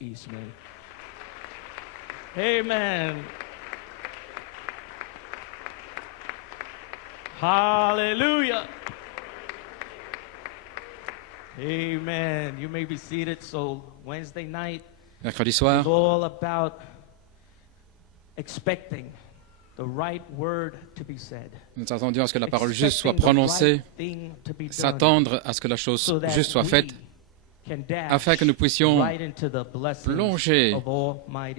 Eastman. Amen. Hallelujah. Amen. You may be seated. So Wednesday night Mercredi is soir, all about expecting the right word to be said. nous attendions à ce que la parole juste soit prononcée, s'attendre à ce que la chose juste soit faite, afin que nous puissions plonger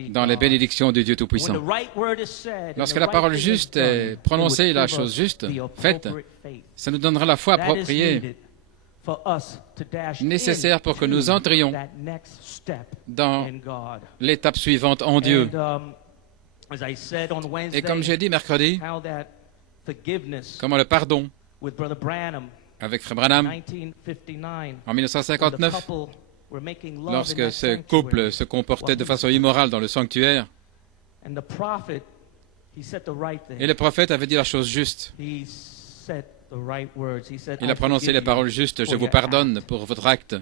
dans les bénédictions du Dieu Tout-Puissant. Lorsque la parole juste est prononcée, la chose juste faite, ça nous donnera la foi appropriée, nécessaire pour que nous entrions dans l'étape suivante en Dieu. Et comme j'ai dit mercredi, comment le pardon avec Frère Branham en 1959, lorsque ce couple se comportait de façon immorale dans le sanctuaire, et le prophète avait dit la chose juste. Il a prononcé les paroles justes, je vous pardonne pour votre acte.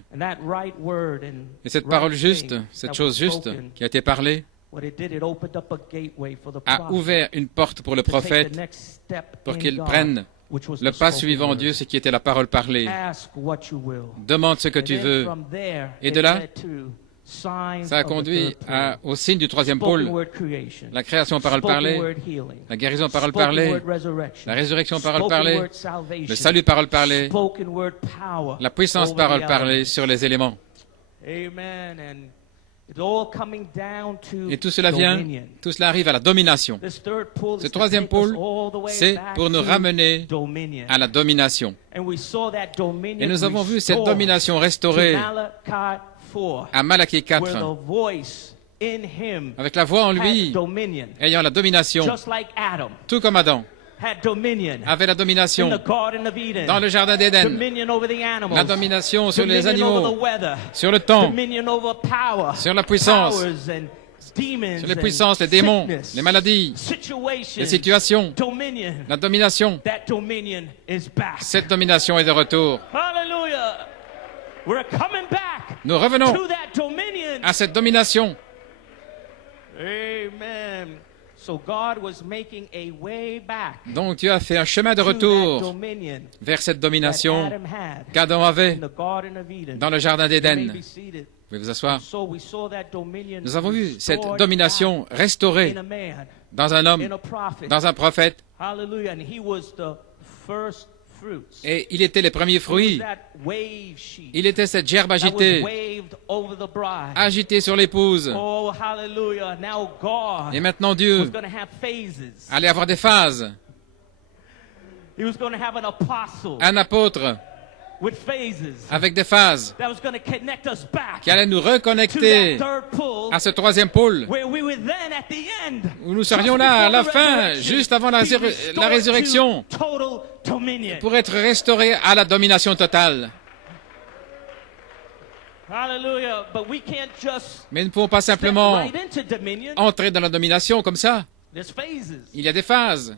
Et cette parole juste, cette chose juste qui a été parlée, a ouvert une porte pour le prophète pour qu'il prenne le pas suivant en Dieu, ce qui était la parole parlée. Demande ce que tu veux. Et de là, ça a conduit au signe du troisième pôle. La création parole parlée, la guérison parole parlée, la résurrection parole parlée, le salut parole parlée, la puissance parole parlée sur les éléments. Et tout cela arrive à la domination. Ce troisième pôle, c'est pour nous ramener à la domination. Et nous avons vu cette domination restaurée à Malachie 4, avec la voix en lui ayant la domination, tout comme Adam avait la domination dans le jardin d'Éden, la domination sur les animaux, sur le temps, sur la puissance, sur les puissances, les démons, les maladies, les situations, la domination. Cette domination est de retour. Nous revenons à cette domination. Amen. Donc Dieu a fait un chemin de retour vers cette domination qu'Adam avait dans le jardin d'Éden. Vous pouvez vous asseoir. Nous avons vu cette domination restaurée dans un homme, dans un prophète. Et il était les premiers fruits. Il était cette gerbe agitée, agitée sur l'épouse. Et maintenant Dieu allait avoir des phases. Un apôtre avec des phases qui allait nous reconnecter à ce troisième pôle où nous serions là à la fin, juste avant la résurrection, pour être restaurés à la domination totale. Mais nous ne pouvons pas simplement entrer dans la domination comme ça. Il y a des phases.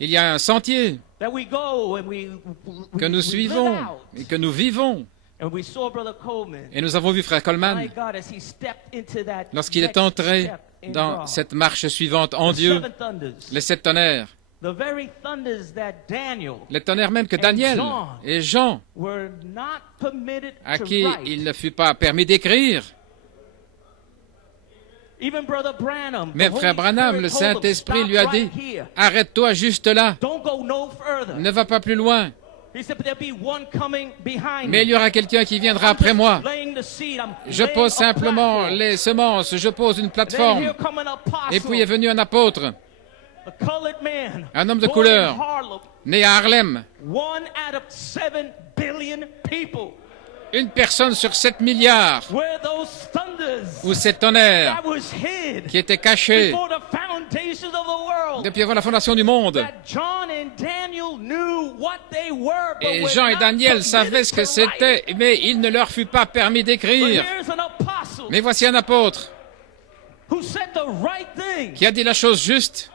Il y a un sentier que nous suivons et que nous vivons. Et nous avons vu Frère Coleman, lorsqu'il est entré dans cette marche suivante en Dieu, les 7 tonnerres, les tonnerres même que Daniel et Jean, à qui il ne fut pas permis d'écrire. Mais Frère Branham, le Saint-Esprit lui a dit, « Arrête-toi juste là, ne va pas plus loin. Mais il y aura quelqu'un qui viendra après moi. Je pose simplement les semences, je pose une plateforme. » Et puis est venu un apôtre, un homme de couleur, né à Harlem. Une personne sur 7 milliards, où ces tonnerres qui étaient cachés depuis avant la fondation du monde. Et Jean et Daniel savaient ce que c'était, mais il ne leur fut pas permis d'écrire. Mais voici un apôtre qui a dit la chose juste.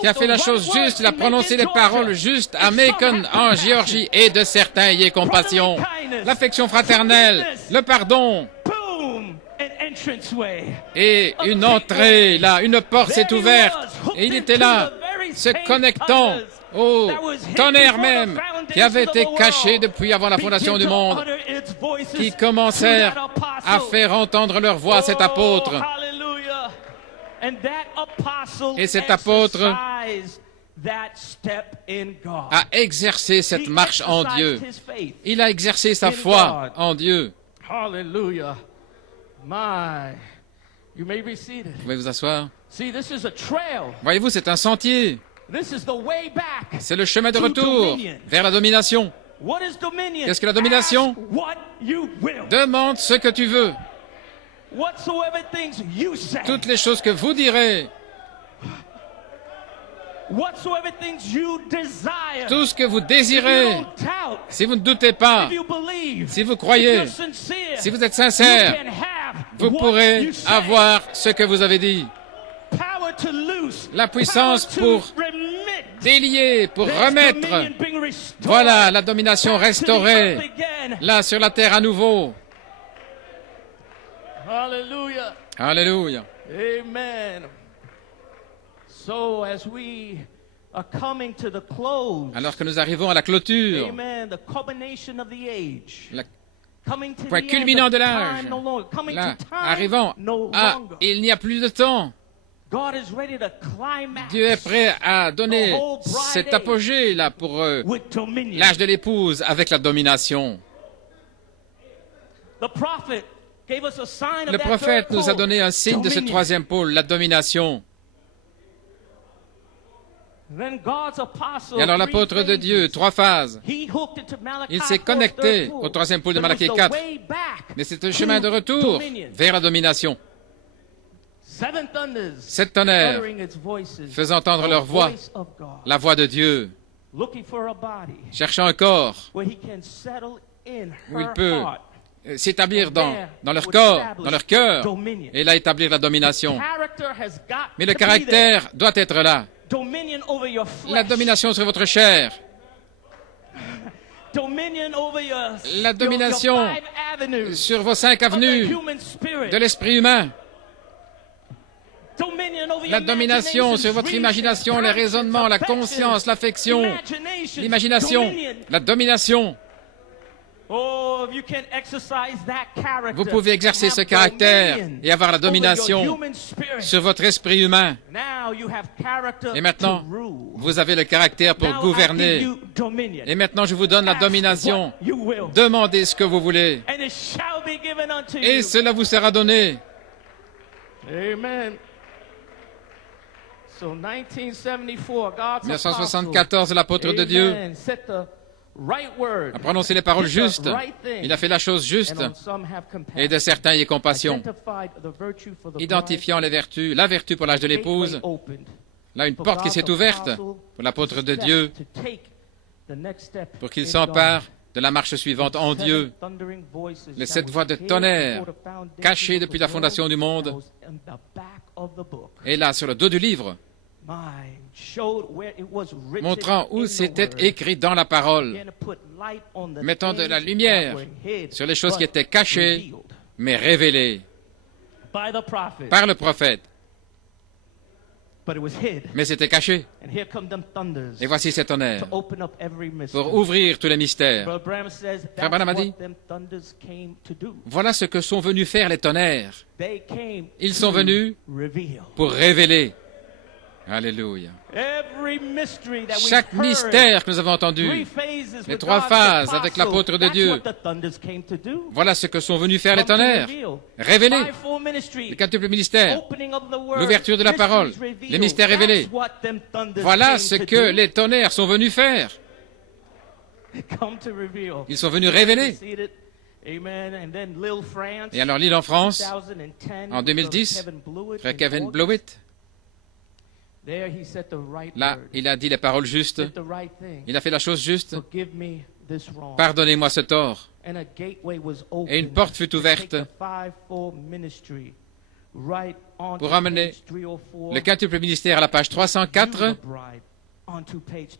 qui a fait la chose juste, il a prononcé les paroles justes à Macon, en Géorgie, et de certains ayez compassion. L'affection fraternelle, le pardon, et une entrée, là, une porte s'est ouverte, et il était là, se connectant au tonnerre même, qui avait été caché depuis avant la fondation du monde, qui commencèrent à faire entendre leur voix à cet apôtre. Et cet apôtre a exercé cette marche en Dieu. Il a exercé sa foi en Dieu. Hallelujah. You may be seated. Vous pouvez vous asseoir. See, this is a trail. Voyez-vous, c'est un sentier. This is the way back. C'est le chemin de retour vers la domination. What is dominion? Qu'est-ce que la domination? Ask what you will. Demande ce que tu veux. Whatsoever things you say. Toutes les choses que vous direz. Whatsoever things you desire. Tout ce que vous désirez. If you don't doubt, si vous ne doutez pas, if you believe, si vous croyez, if you're sincere, si vous êtes sincère, you can have vous what pourrez you say. avoir ce que vous avez dit. Power to loose, la puissance power pour to remit. Délier, pour There's remettre. dominion being restored. Voilà la domination Back to the restaurée. earth again. Là, sur la terre à nouveau. Hallelujah. Alléluia. Amen. So as we are coming to the close. Alors que nous arrivons à la clôture, Amen. The culmination of the age. le Coming to point the culminant end de of l'âge, time no longer. Coming là, to time arrivant no à longer. il n'y a plus de temps. God is ready to climax Dieu est prêt à donner the whole bride cet age apogée là pour with dominion. l'âge de l'épouse avec la domination. The prophet gave us a sign of Le that prophète third nous a pole, donné un signe de ce dominion. troisième pôle, la domination. Then God's apostle, Et alors l'apôtre de Dieu, 3 phases. he hooked into Malachi Il s'est 4's connecté third pole. au troisième pôle de But it was Malachie the 4. way back Mais c'est un to chemin de retour dominion. vers la domination. 7 thunders 7 tonnerres uttering its voices, faisant entendre the leur voix, voice of God, la voix de Dieu, looking for a body cherchant un corps where he can settle in où il her peut heart. s'établir And dans there leur would corps, establish dans leur cœur, dominion. et là établir la domination. Character has got Mais le to be there. caractère doit être là. Dominion over your flesh. La domination sur votre chair, Dominion over your, la domination your 5 avenues sur vos 5 of the avenues human spirit. de l'esprit humain, Dominion over la your domination imagination, sur votre dreams, imagination, les passions, raisonnements, la affections, conscience, l'affection, imaginations, l'imagination, dominion. la domination. Oh, if you can exercise that character, Vous pouvez exercer have ce caractère dominion et avoir la over your domination human spirit. sur votre esprit humain. Now you have character Et maintenant, to rule. vous avez le caractère pour Now I give gouverner. you dominion. Et maintenant, je vous donne la Ask domination. what you will, Demandez ce que vous voulez. and it shall be given unto Et you. cela vous sera donné. Amen. So 1974, God's 1974, l'apôtre apostle, de Dieu amen, set the right word, a prononcé les paroles did the justes. right thing, Il a fait la chose juste. and on some have compassion. Et de certains, ayez compassion. Identified the virtue for the Identifiant les vertus, la vertu pour l'âge de bride, l'épouse. gateway opened Là, une for porte qui God's s'est ouverte apostle pour l'apôtre to de step, Dieu to take the next step pour qu'il in s'empare God. de la marche suivante en Seven Dieu. thundering voices Les that 7 was voix de hid tonnerre, before the foundation cachées of depuis the la world, fondation du monde. that was in the back of the book. Et là, sur le dos du livre, Showed where it was written montrant où in the c'était word. écrit dans la parole, Began to put light on the mettant de la things lumière that were hid, sur les choses qui but étaient cachées, revealed mais révélées by the prophet. par le prophète. But it was hid. Mais c'était caché. And here come them thunders Et voici cet tonnerre to open up every mystery. pour ouvrir tous les mystères. Brother Branham says Frère that's Branham a what dit, them thunders came to do. Voilà ce que sont venus faire les tonnerres. They came Ils sont to venus reveal. pour révéler. Alléluia. Every mystery that we've Chaque heard, mystère que nous avons entendu, three phases les with 3 God's phases apostle, avec l'apôtre de that's Dieu, what the thunders came to do. voilà ce que sont venus faire les Come to tonnerres. reveal. Révéler Fivefold ministry, le quadruple ministère, opening of the word, l'ouverture de la parole, mysteries revealed. les mystères révélés. That's what them thunders Voilà came ce to que do. les tonnerres sont venus faire. Come to reveal. Ils sont venus révéler. Seated. Amen. And then Lille, France, Et alors l'île en France, 2010, en 2010, Brother Kevin Blewett frère in Kevin August. Blewett, There he said the right là, word. il a dit les paroles justes. Did the right thing. Il a fait la chose juste. Forgive me this wrong. Pardonnez-moi ce tort. And a gateway was opened Et une porte fut to ouverte take the fivefold ministry pour amener le quintuple ministère à la page 304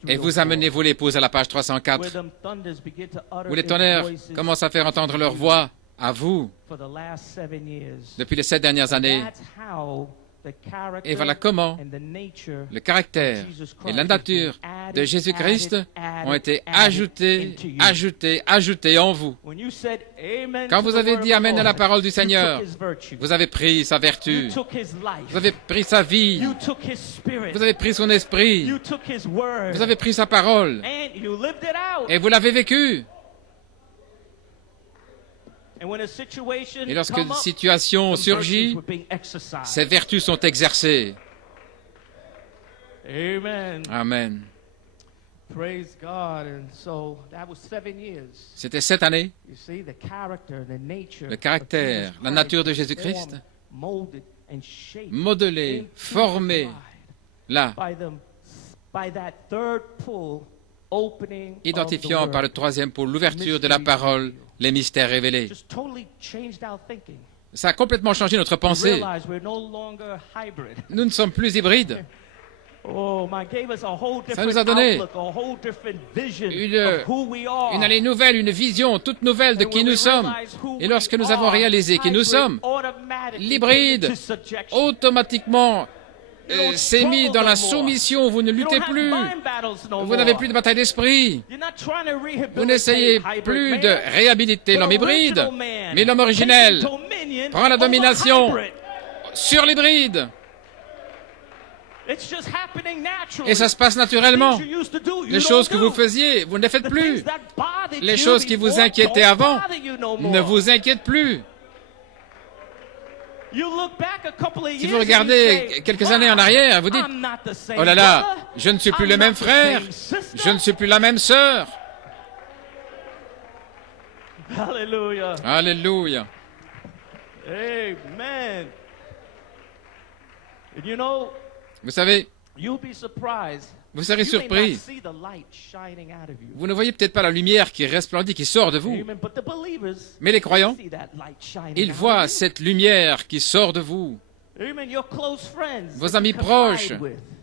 et vous amenez-vous l'épouse à la page 304, où les tonnerres commencent à faire entendre leur voix à vous depuis les 7 dernières années. Et voilà comment le caractère et la nature de Jésus-Christ ont été ajoutés en vous. Quand vous avez dit Amen à la parole du Seigneur, vous avez pris sa vertu, vous avez pris sa vie, vous avez pris son esprit, vous avez pris sa parole et vous l'avez vécu. Et lorsque une situation surgit, ces vertus sont exercées. Amen. C'était 7 années. Le caractère, la nature de Jésus-Christ, modelé, formé, là, identifiant par le troisième pôle l'ouverture de la parole, les mystères révélés. Ça a complètement changé notre pensée. Nous ne sommes plus hybrides. Ça nous a donné une allée nouvelle, une vision toute nouvelle de qui nous sommes. Et lorsque nous avons réalisé qui nous sommes, l'hybride, automatiquement, s'est mis dans la soumission, vous ne luttez plus, vous n'avez plus de bataille d'esprit, vous n'essayez plus de réhabiliter l'homme hybride, mais l'homme originel prend la domination sur l'hybride. Et ça se passe naturellement. Les choses que vous faisiez, vous ne les faites plus. Les choses qui vous inquiétaient avant ne vous inquiètent plus. Si vous regardez quelques années en arrière, vous dites, oh là là, je ne suis plus le même frère, je ne suis plus la même sœur. Alléluia. Alléluia. Amen. Vous savez, vous serez surpris. Vous ne voyez peut-être pas la lumière qui resplendit, qui sort de vous. Mais les croyants, ils voient cette lumière qui sort de vous. Vos amis proches,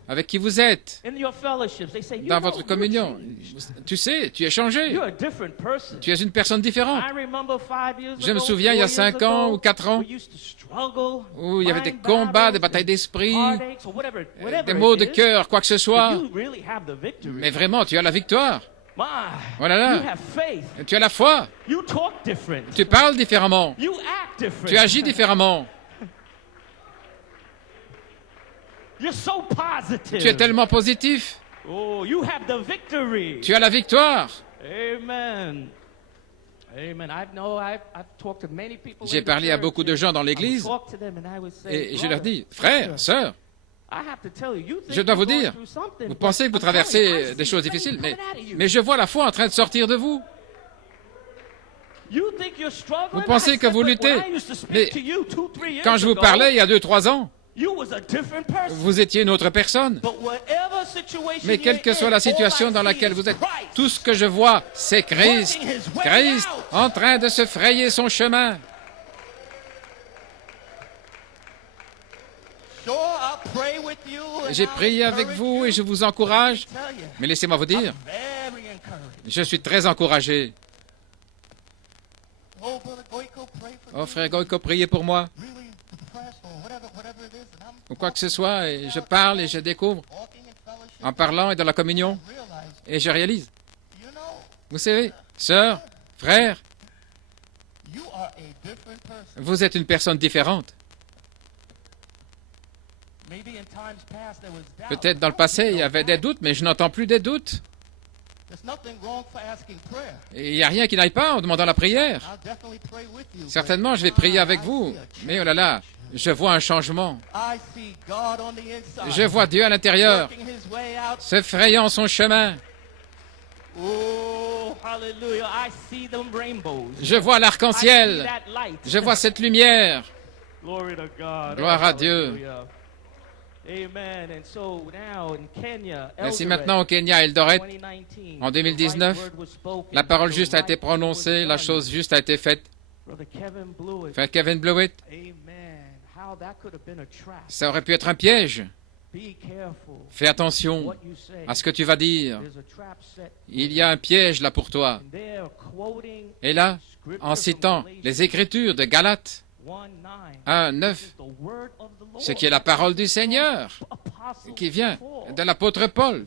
avec qui vous êtes, dans votre communion. Tu sais, tu es changé. Tu es une personne différente. Je me souviens, il y a 5 ans ou 4 ans, où il y avait des combats, des batailles d'esprit, des maux de cœur, quoi que ce soit. Mais vraiment, tu as la victoire. Voilà là. Tu as la foi. Tu parles différemment. Tu agis différemment. Tu es tellement positif. Tu as la victoire. J'ai parlé à beaucoup de gens dans l'église et je leur dis, frères, sœurs, je dois vous dire, vous pensez que vous traversez des choses difficiles, mais je vois la foi en train de sortir de vous. Vous pensez que vous luttez, mais quand je vous parlais il y a 2-3 ans, vous étiez une autre personne. Mais quelle que soit la situation dans laquelle vous êtes, tout ce que je vois, c'est Christ. Christ en train de se frayer son chemin. J'ai prié avec vous et je vous encourage. Mais laissez-moi vous dire, je suis très encouragé. Oh, frère Goïko, priez pour moi. Ou quoi que ce soit, et je parle et je découvre, en parlant et dans la communion, et je réalise. Vous savez, sœur, frère, vous êtes une personne différente. Peut-être dans le passé, il y avait des doutes, mais je n'entends plus des doutes. Et il n'y a rien qui n'aille pas en demandant la prière. Certainement, je vais prier avec vous. Mais oh là là, je vois un changement. Je vois Dieu à l'intérieur, se frayant son chemin. Je vois l'arc-en-ciel. Je vois cette lumière. Gloire à Dieu. Ainsi maintenant au Kenya, Eldoret, en 2019, la parole juste a été prononcée, la chose juste a été faite. Frère Kevin Blewett, Ça aurait pu être un piège. Fais attention à ce que tu vas dire. Il y a un piège là pour toi. Et là, en citant les Écritures de Galates 1, 9, ce qui est la parole du Seigneur, qui vient de l'apôtre Paul.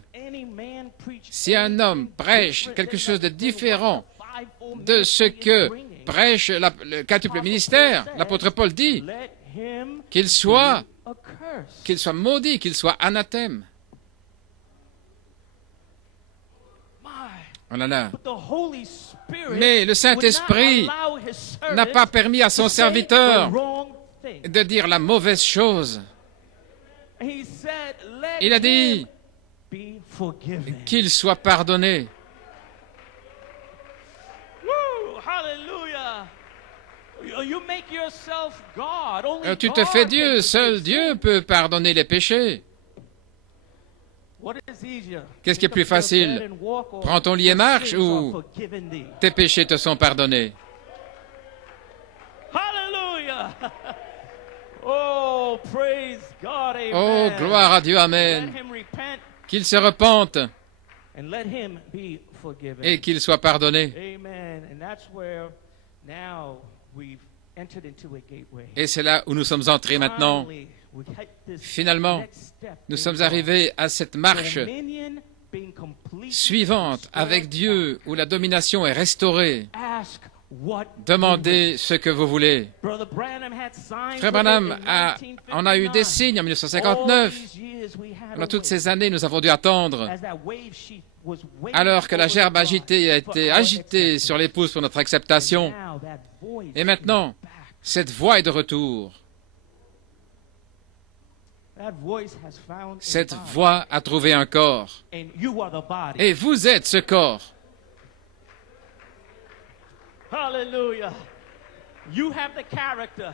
Si un homme prêche quelque chose de différent de ce que prêche le quintuple ministère, l'apôtre Paul dit qu'il soit maudit, qu'il soit anathème. Oh là là. Mais le Saint-Esprit n'a pas permis à son serviteur de dire la mauvaise chose. Il a dit qu'il soit pardonné. Tu te fais Dieu, seul Dieu peut pardonner les péchés. Qu'est-ce qui est plus facile? Prends ton lit et marche ou tes péchés te sont pardonnés? Oh, gloire à Dieu, Amen. Qu'il se repente et qu'il soit pardonné. Et c'est là où nous sommes entrés maintenant. Finalement, nous sommes arrivés à cette marche suivante avec Dieu où la domination est restaurée. Demandez ce que vous voulez. Frère Branham en a eu des signes en 1959. Pendant toutes ces années, nous avons dû attendre. Alors que la gerbe agitée a été agitée sur l'épouse pour notre acceptation. Et maintenant, cette voix est de retour. Cette voix a trouvé un corps. Et vous êtes ce corps.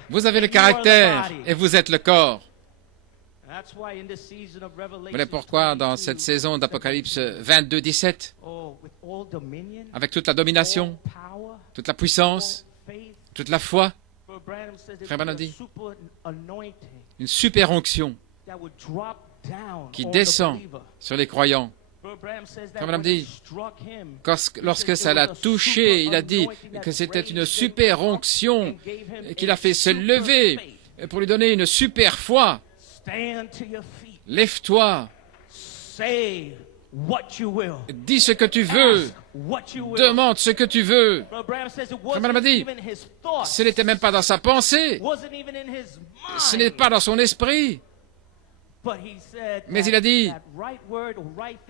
Vous avez le caractère et vous êtes le corps. Voilà pourquoi dans cette saison d'Apocalypse 22, 17, avec toute la domination, toute la puissance, toute la foi, Frère Branham dit, une super onction qui descend sur les croyants. Frère Branham dit, lorsque ça l'a touché, il a dit que c'était une super onction qu'il a fait se lever pour lui donner une super foi. Lève-toi. Dis ce que tu veux. Demande ce que tu veux. Frère Branham a dit, ce n'était même pas dans sa pensée. Ce n'est pas dans son esprit. Mais il a dit,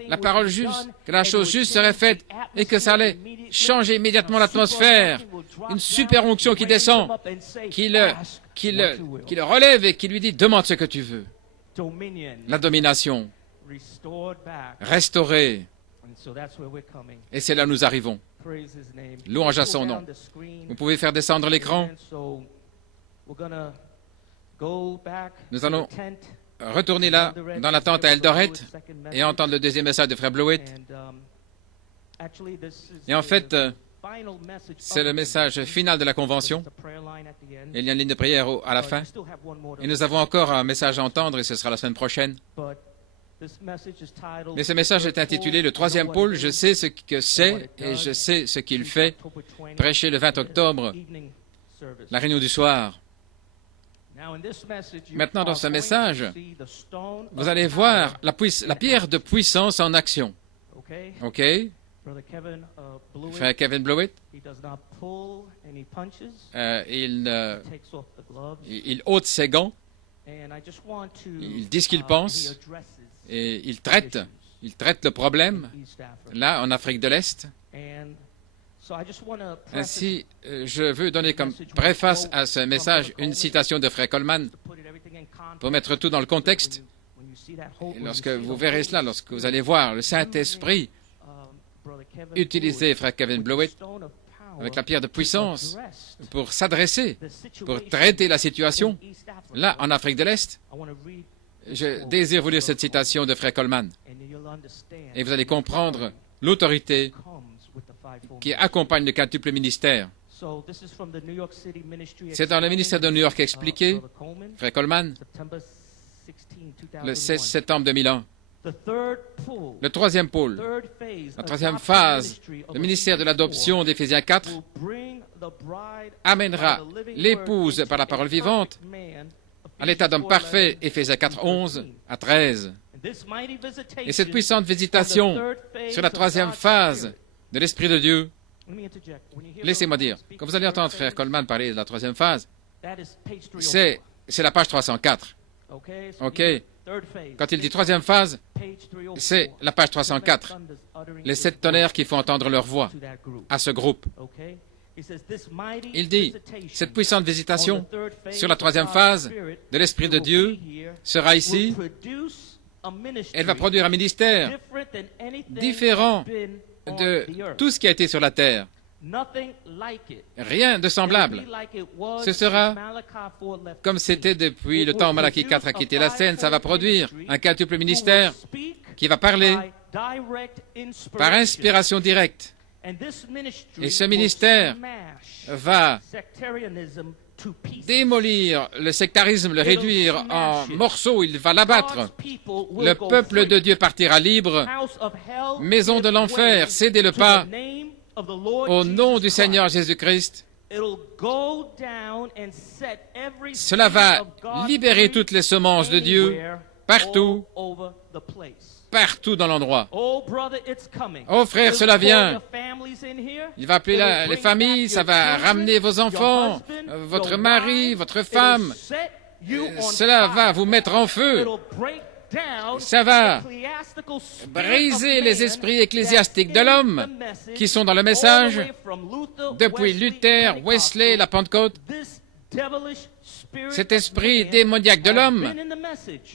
la parole juste, que la chose juste serait faite et que ça allait changer immédiatement l'atmosphère. Une super onction qui descend, qui le relève et qui lui dit, demande ce que tu veux. La domination restaurée. Et c'est là où nous arrivons. Louange à son nom. Vous pouvez faire descendre l'écran. Nous allons retourner là, dans la tente à Eldoret, et entendre le deuxième message de Frère Blewett. Et en fait, c'est le message final de la convention. Il y a une ligne de prière à la fin. Et nous avons encore un message à entendre, et ce sera la semaine prochaine. Mais ce message est intitulé « Le troisième pôle, je sais ce que c'est et je sais ce qu'il fait », prêché le 20 octobre, la réunion du soir. Maintenant, dans ce message, vous allez voir la pierre de puissance en action. OK? Frère Kevin Blewett, il ôte ses gants, il dit ce qu'il pense, et il traite le problème, là, en Afrique de l'Est. Ainsi, je veux donner comme préface à ce message une citation de Frère Coleman pour mettre tout dans le contexte. Et lorsque vous verrez cela, lorsque vous allez voir le Saint-Esprit utiliser Frère Kevin Blewett avec la pierre de puissance pour s'adresser, pour traiter la situation, là, en Afrique de l'Est, je désire vous lire cette citation de Frère Coleman. Et vous allez comprendre l'autorité qui accompagne le quintuple ministère. C'est dans le ministère de New York expliqué, Frère Coleman, le 16 septembre 2001. Le troisième pôle, la troisième phase, le ministère de l'adoption d'Éphésiens 4 amènera l'épouse par la parole vivante à l'état d'homme parfait, Éphésiens 4, 11 à 13. Et cette puissante visitation sur la troisième phase de l'Esprit de Dieu, laissez-moi dire, quand vous allez entendre Frère Coleman parler de la troisième phase, c'est la page 304. OK? Quand il dit troisième phase, c'est la page 304. Les 7 tonnerres qui font entendre leur voix à ce groupe. Il dit, cette puissante visitation sur la troisième phase de l'Esprit de Dieu sera ici. Elle va produire un ministère différent de tout ce qui a été sur la terre. Rien de semblable. Ce sera comme c'était depuis le temps où Malachie 4 a quitté la scène. Ça va produire un quintuple ministère qui va parler par inspiration directe. Et ce ministère va démolir le sectarisme, le réduire en morceaux, il va l'abattre. Le peuple de Dieu partira libre. Maison de l'enfer, cédez le pas au nom du Seigneur Jésus-Christ. Cela va libérer toutes les semences de Dieu partout, partout dans l'endroit. Oh frère, cela vient. Il va appeler les familles, ça va ramener vos enfants, votre mari, votre femme. Cela va vous mettre en feu. Ça va briser les esprits ecclésiastiques de l'homme qui sont dans le message depuis Luther, Wesley, la Pentecôte. Cet esprit démoniaque de l'homme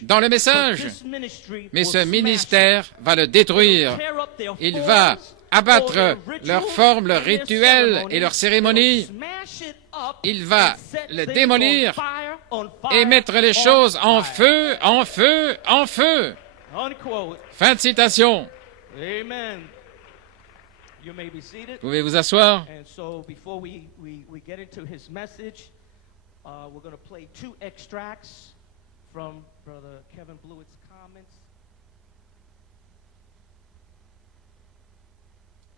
dans le message. Mais ce ministère va le détruire. Il va abattre leurs formes, leurs rituels et leurs cérémonies. Il va le démolir et mettre les choses en feu, en feu, en feu. Fin de citation. Vous pouvez vous asseoir. We're going to play 2 extracts from Brother Kevin Blewett's comments.